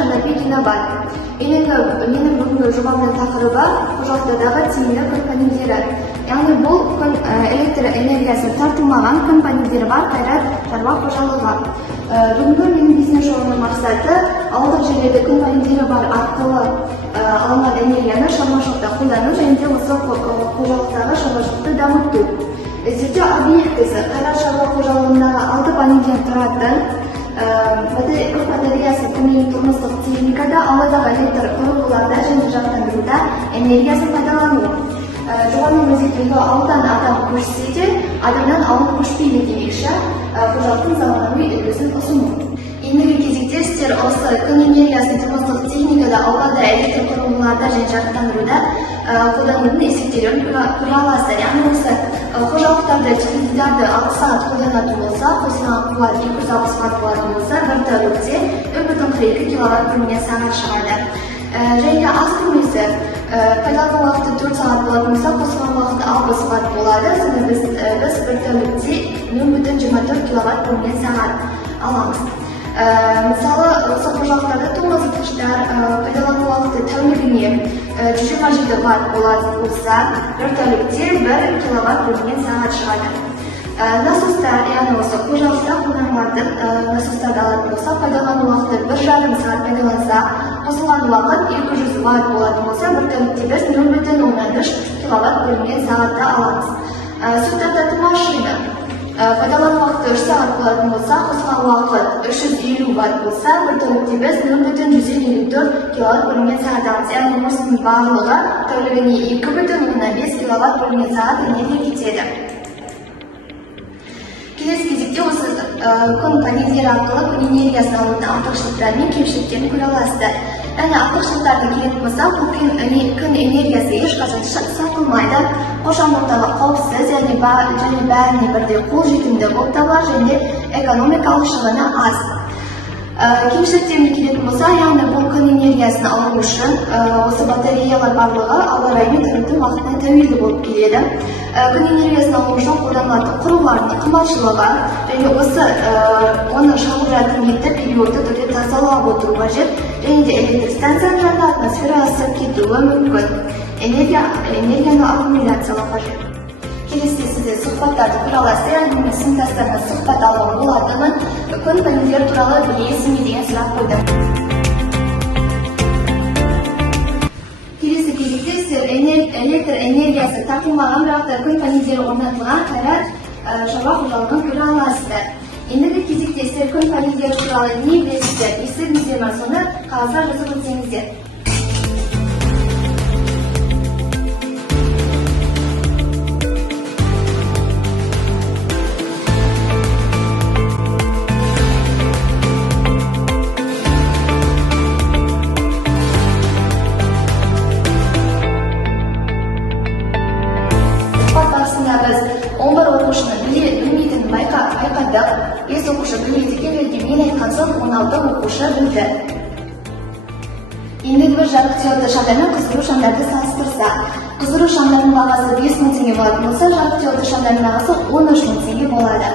жаңа видео бар. Менің бүгінгі жобамның тақырыбы қожалықтардағы тиімді күн панельдері. Яғни бұл күн электр энергиясы тартылмаған күн панельдері бар қайрат шаруа қожалығы. Бүгінгі менің бизнес жобамның мақсаты ауылдық жерлерде күн панельдері бар арқылы алынған энергияны шаруашылықта қолдану және де осы қожалықтағы шаруашылықты дамыту. Зерттеу объектісі қайрат шаруа қожалығындағы 6 панельден тұратын батареясы күннен тұрмыстық техникада, ауладағы электр құрылғыларда және жарықтандыруда энергиясын пайдалану. Жобаның өзектілігі ауылдан адам көшсе де, адамнан ауыл көшпейді демекші, қожалықтың заманауи үлгісін ұсыну. Ендігі кезекте сіздер осы күн энергиясын тұрмыстық техникада, аулада электр құрылғыларда және жарықтандыруда қолданудың есептерін көре аласыздар. Яғни осы қожалықтарда теледидарды 6 сағат қолданатын болса, қосылған қуат 260 ватт болатын болса, бір тәулікте 1,2 киловатт бөлінген сағат шығады. Және де аз көмесі пайдалану уақыты 4 сағат болатын болса, қосылған уақыты 60 ватт болады. Сонда біз бір тәулікте 0,24 киловатт бөлінген сағат аламыз. Мысалы, осы қожалықтарда тоңазытқыштар пайдалану уақыты тәулігіне 127 ватт болатын болса, бір тәулікте 1 киловатт бөлінген сағат шығады. Насостар, яғни осы қожалықта қолданылатын насостарды алатын болса, пайдалану уақыты 1,5 сағат пайдаланса, қосылған уақыт 200 ватт болатын болса, бір тәулікте біз 0,13 киловатт бөлінген сағатты аламыз. Су тартатын машина пайдалану уақыты 3 сағат болатын болса, қосылған уақыт 350 ватт болса, бір тәулікте біз 0,154 киловатт бөлінген сағат аламыз. Яғни осының барлығы тәулігіне 2,15 киловатт бөлінген сағат энергия кетеді. Келесі кезекте осы күн панельдері арқылы күн энергиясын алудың артықшылықтары мен кемшіліктерін көре аласыздар. Яғни артықшылықтарды келетін болсақ, күн энергиясы ешқашан сатылмайды, қоршаған ортаға қауіпсіз және бәріне бірдей қолжетімді болып табылады және экономикалық шығыны аз. Кемшіліктеріне келетін болса, яғни бұл күн энергиясын алу үшін осы батареялар барлығы ауа райы мен тәуліктің уақытына тәуелді болып келеді. Күн энергиясын алу үшін қолданылатын құрылғылардың қымбатшылығы және оны шағылдыратын етіп периодты түрде тазалап отыру қажет және де электр станцияның жанында атмосфераға сіңіп кетуі мүмкін. Энергияны аккумуляциялау қажет. Келесі сізде сұхбаттарды көре аласыздар, яғни мен сыныптастарына сұхбат алуға болатынын, күн панельдері туралы білесің бе деген сұрақ қойдым. Келесі кезекте сіздер электр энергиясы тартылмаған бірақ та күн панельдері орнатылған қайрат шаруа қожалығын көре аласыздар. Ендігі кезекте сіздер күн панельдері туралы не білесіздер, естідіңіздер ме, соны қағазға жазып өтсеңіздер. Біз 11 оқушыны білмейтінін байқадық. 5 оқушы білмейді екенін мен айтқан соң 16 оқушы білді. Ендігі бір жарық диодты шамдар мен қыздыру шамдарды салыстырсақ, қыздыру шамдарының бағасы 5.000 теңге болатын болса, жарық диодты шамдардың бағасы 13.000 теңге болады.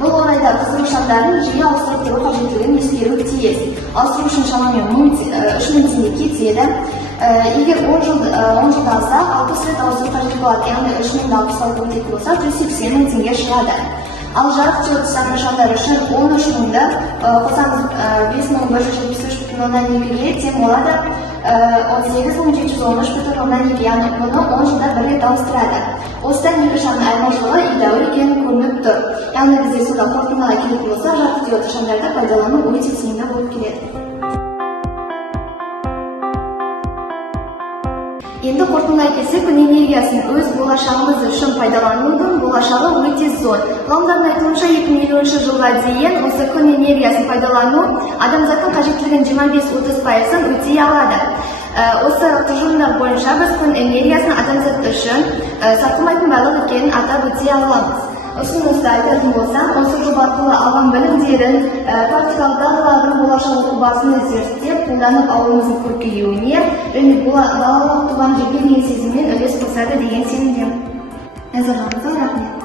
Бұл орайда қыздыру шамдарын жиі ауыстырып тұру қажеттілігін ескеру тиіс. Ауыстыру үшін шамамен 3.000 теңге кетеді. Егер 10 жылда алсақ, 60 рет ауыстыру қажет болады, яғни 3.060 өтетін болса, 180.000 теңге шығады. Ал жарық диодты шамдар үшін 13.000-ді қосамыз 5.173,2-ге тең болады 18.713,2, яғни бұны 10 жылда бір рет ауыстырады. Осыдан екі шамның айырмашылығы едәуір екені көрініп тұр. Яғни бізде сонда қорытындыға келетін болса, жарық диодты шамдарды пайдалану өте тиімді болып келеді. Енді қорытындылай келсек, күн энергиясын өз болашағымыз үшін пайдаланудың болашағы өте зор. Ғалымдардың айтуынша 2050 жылға дейін осы күн энергиясын пайдалану адамзаттың қажеттілігін 25-30% өтей алады. Осы тұжырымдар бойынша біз күн энергиясын адамзат үшін сатылмайтын байлық екенін атап өте аламыз. Ұсынысты айтатын болсам, осы жоба арқылы алған білімдерін, практикалық дағдылардың болашақ оқу барысында зерттеп, қолданып ауылымыздың көркеюіне және балалық туған жерге деген сезіммен үлес қосады деген сенімдемін. Назарларыңызға рахмет.